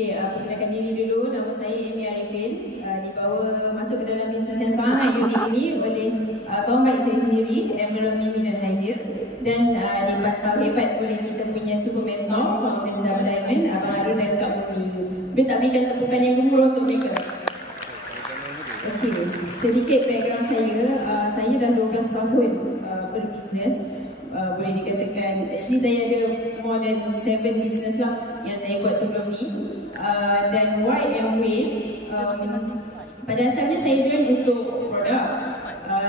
Okey, perkenalkan diri dulu. Nama saya Amy Arifin. Dibawa masuk ke dalam bisnes yang sangat unik ini oleh kawan baik saya sendiri, Emerald, Mimi dan Nadia. Dan dipantau hebat oleh kita punya super mentor, founders Double Diamond, Abang Harun dan Kak Mumi. Boleh tak berikan tepukan yang gemuruh untuk mereka? Okey, sedikit background saya. Saya dah 12 tahun berbisnes. Boleh dikatakan, actually saya ada more than 7 business lah yang saya buat sebelum ni. Dan YMW, pada asalnya saya join untuk produk.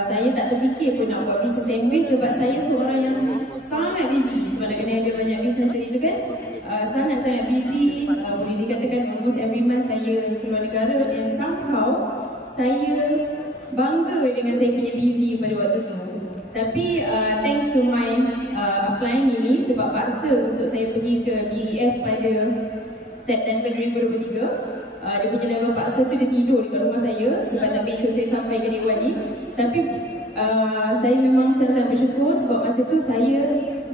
Saya tak terfikir pun nak buat bisnes MW sebab saya seorang yang sangat busy. Sebab nak kena ada banyak bisnes tadi tu kan, sangat-sangat busy. Boleh dikatakan almost every month saya keluar negara. And somehow saya bangga dengan saya punya busy pada waktu tu. Tapi thanks to my applying ini, sebab paksa untuk saya pergi ke BES pada September 2023. Dia punya level paksa tu dia tidur dekat rumah saya sebab nak make sure saya sampai ke Dewan ni. Tapi saya memang sangat bersyukur sebab masa tu saya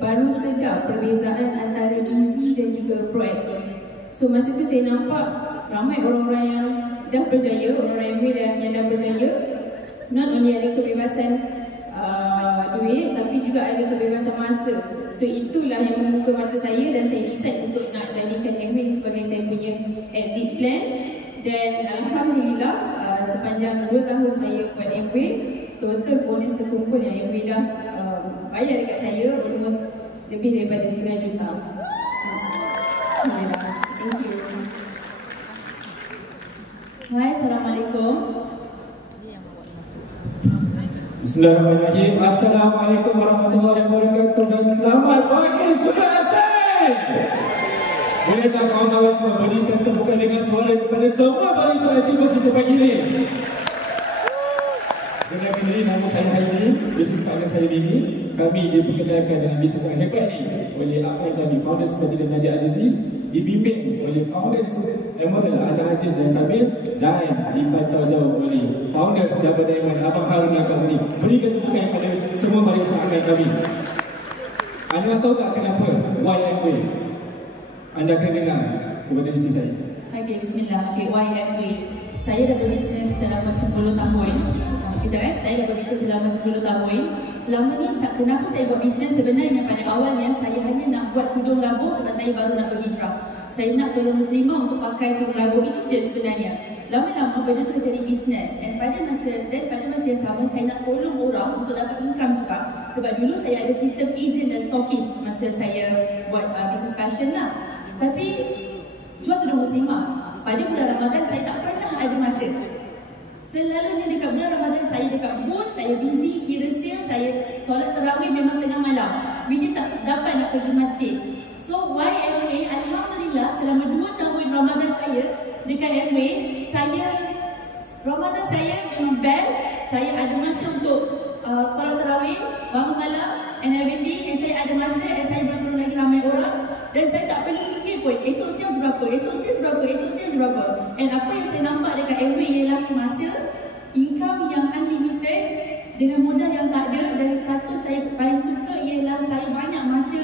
baru sedar perbezaan antara busy dan juga proaktif. So masa tu saya nampak ramai orang-orang yang dah berjaya, orang-orang yang dah berjaya, not only ada kebebasan duit tapi juga ada kebebasan masa. So itulah yang membuka mata saya dan saya decide untuk nak jadikan MW ni sebagai saya punya exit plan. Dan alhamdulillah sepanjang 2 tahun saya buat MW, total bonus terkumpul yang MW dah bayar dekat saya almost lebih daripada 1.5 juta. Alhamdulillah. Thank you. Hai, Assalamualaikum. Bismillahirrahmanirrahim. Assalamualaikum warahmatullahi wabarakatuh dan selamat pagi saudara saya. Boleh tak kawan-kawan semua berikan tepukan dengan suara kepada semua barisan cinta pagi ini. Kenalkan diri, nama saya Haidin, bisnes partner saya Mimi. Kami diperkenalkan dengan bisnes yang hebat ni oleh apa yang kami founders seperti Nadia Azizi, dibimbing oleh founders Emerald, Adam Aziz dan Kamil, dan dipantau jauh oleh founders Double Diamond, Abang Harun dan Kak Muni. Berikan tepukan kepada semua barisan akan kami. Anda tahu tak kenapa YMW? Anda kena dengar kepada sisi saya. Okey, bismillah. Okey, YMW. Saya dah berbisnes selama 10 tahun. Sekejap saya dah berbisnes selama 10 tahun. Selama ni, kenapa saya buat bisnes? Sebenarnya pada awalnya saya hanya nak buat tudung labuh sebab saya baru nak berhijrah. Saya nak tolong muslimah untuk pakai tudung labuh, itu je sebenarnya. Lama-lama benda tu jadi bisnes. Dan pada masa yang sama saya nak tolong orang untuk dapat income juga. Sebab dulu saya ada sistem agent dan stokis masa saya buat bisnes fashion lah. Tapi jual tudung muslimah, pada bulan Ramadan saya tak pernah ada masa. Selalunya dekat bulan Ramadan saya dekat booth, saya busy, kira sale, saya solat tarawih memang tengah malam, which is tak dapat nak pergi masjid. So YMW, alhamdulillah selama 2 tahun Ramadan saya dekat MW, Ramadan saya memang best. Saya ada masa untuk solat tarawih, bangun malam and everything, and saya ada masa and saya boleh turun lagi ramai orang. Dan saya tak perlu fikir pun esok sales berapa, esok sales berapa, esok sales berapa. And apa yang saya nampak dekat MW ialah masa, income yang unlimited dengan modal yang tak ada. Dan satu saya paling suka ialah saya banyak masa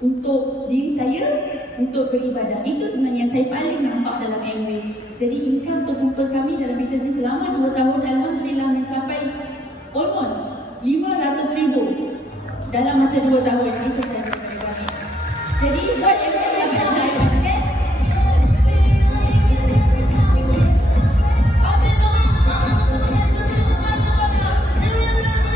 untuk diri saya, untuk beribadah. Itu sebenarnya yang saya paling nampak dalam MW. Jadi income terkumpul kami dalam bisnes ni selama 2 tahun alhamdulillah mencapai almost 500,000 dalam masa 2 tahun. Itu